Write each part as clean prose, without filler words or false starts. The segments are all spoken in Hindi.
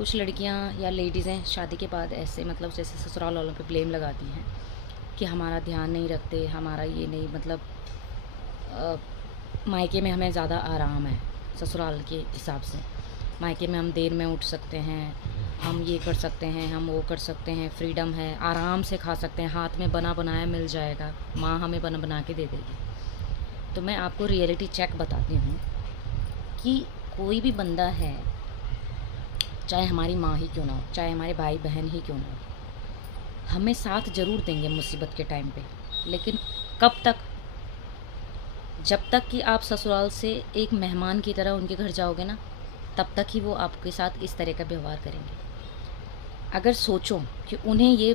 कुछ लड़कियां या लेडीज़ें शादी के बाद ऐसे मतलब जैसे ससुराल वालों पे ब्लेम लगाती हैं कि हमारा ध्यान नहीं रखते, हमारा ये नहीं मतलब मायके में हमें ज़्यादा आराम है ससुराल के हिसाब से। मायके में हम देर में उठ सकते हैं, हम ये कर सकते हैं, हम वो कर सकते हैं, फ्रीडम है, आराम से खा सकते हैं, हाथ में बना बनाया मिल जाएगा, माँ हमें बना बना के दे देगी। तो मैं आपको रियलिटी चेक बताती हूँ कि कोई भी बंदा है, चाहे हमारी माँ ही क्यों ना हो, चाहे हमारे भाई बहन ही क्यों ना हो, हमें साथ ज़रूर देंगे मुसीबत के टाइम पे। लेकिन कब तक? जब तक कि आप ससुराल से एक मेहमान की तरह उनके घर जाओगे ना, तब तक ही वो आपके साथ इस तरह का व्यवहार करेंगे। अगर सोचो कि उन्हें ये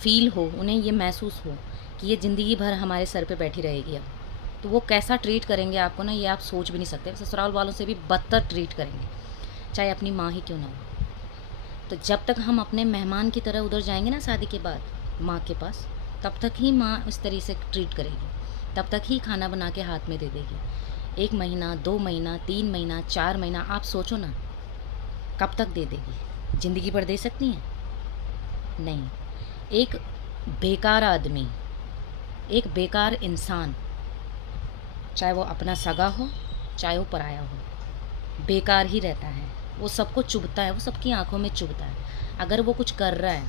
फ़ील हो, उन्हें ये महसूस हो कि ये ज़िंदगी भर हमारे सर पे बैठी रहेगी अब, तो वो कैसा ट्रीट करेंगे आपको ना, ये आप सोच भी नहीं सकते। ससुराल वालों से भी बदतर ट्रीट करेंगे, चाहे अपनी माँ ही क्यों ना हो। तो जब तक हम अपने मेहमान की तरह उधर जाएंगे ना शादी के बाद माँ के पास, तब तक ही माँ इस तरीके से ट्रीट करेगी, तब तक ही खाना बना के हाथ में दे देगी। 1 महीना, 2 महीना, 3 महीना, 4 महीना, आप सोचो ना कब तक दे देगी? ज़िंदगी भर दे सकती हैं? नहीं। एक बेकार आदमी, एक बेकार इंसान, चाहे वो अपना सगा हो, चाहे वो पराया हो, बेकार ही रहता है। वो सबको चुभता है, वो सबकी आंखों में चुभता है। अगर वो कुछ कर रहा है,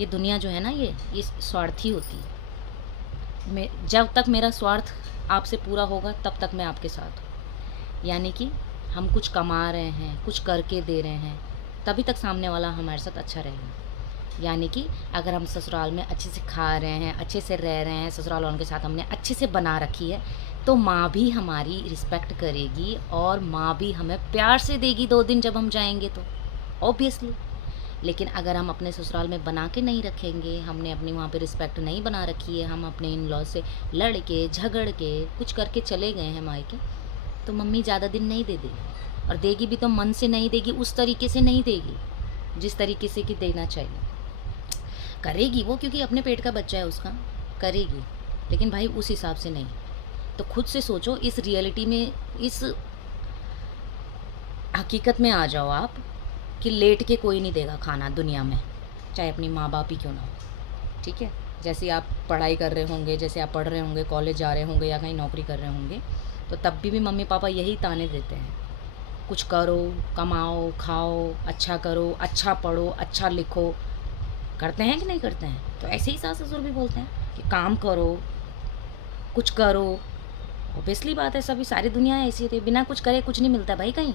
ये दुनिया जो है ना, ये स्वार्थी होती है। जब तक मेरा स्वार्थ आपसे पूरा होगा तब तक मैं आपके साथ हूँ। यानी कि हम कुछ कमा रहे हैं, कुछ करके दे रहे हैं, तभी तक सामने वाला हमारे साथ अच्छा रहेगा। यानी कि अगर हम ससुराल में अच्छे से खा रहे हैं, अच्छे से रह रहे हैं, ससुराल वालों के साथ हमने अच्छे से बना रखी है, तो माँ भी हमारी रिस्पेक्ट करेगी और माँ भी हमें प्यार से देगी 2 दिन जब हम जाएंगे तो, ऑब्वियसली। लेकिन अगर हम अपने ससुराल में बना के नहीं रखेंगे, हमने अपनी वहाँ पे रिस्पेक्ट नहीं बना रखी है, हम अपने इन लॉ से लड़ के झगड़ के कुछ करके चले गए हैं मायके, तो मम्मी ज़्यादा दिन नहीं दे देगी। और देगी भी तो मन से नहीं देगी, उस तरीके से नहीं देगी जिस तरीके से कि देना चाहिए। करेगी वो, क्योंकि अपने पेट का बच्चा है उसका, करेगी, लेकिन भाई उस हिसाब से नहीं। तो खुद से सोचो, इस रियलिटी में, इस हकीकत में आ जाओ आप कि लेट के कोई नहीं देगा खाना दुनिया में, चाहे अपनी माँ बाप ही क्यों ना हो। ठीक है? जैसे आप पढ़ाई कर रहे होंगे, जैसे आप पढ़ रहे होंगे, कॉलेज जा रहे होंगे या कहीं नौकरी कर रहे होंगे, तो तब भी मम्मी पापा यही ताने देते हैं, कुछ करो, कमाओ, खाओ, अच्छा करो, अच्छा पढ़ो, अच्छा लिखो। करते हैं कि नहीं करते हैं? तो ऐसे ही सास ससुर भी बोलते हैं कि काम करो, कुछ करो। ऑब्वियसली बात है, सभी सारी दुनिया ऐसी होती है, बिना कुछ करे कुछ नहीं मिलता भाई कहीं।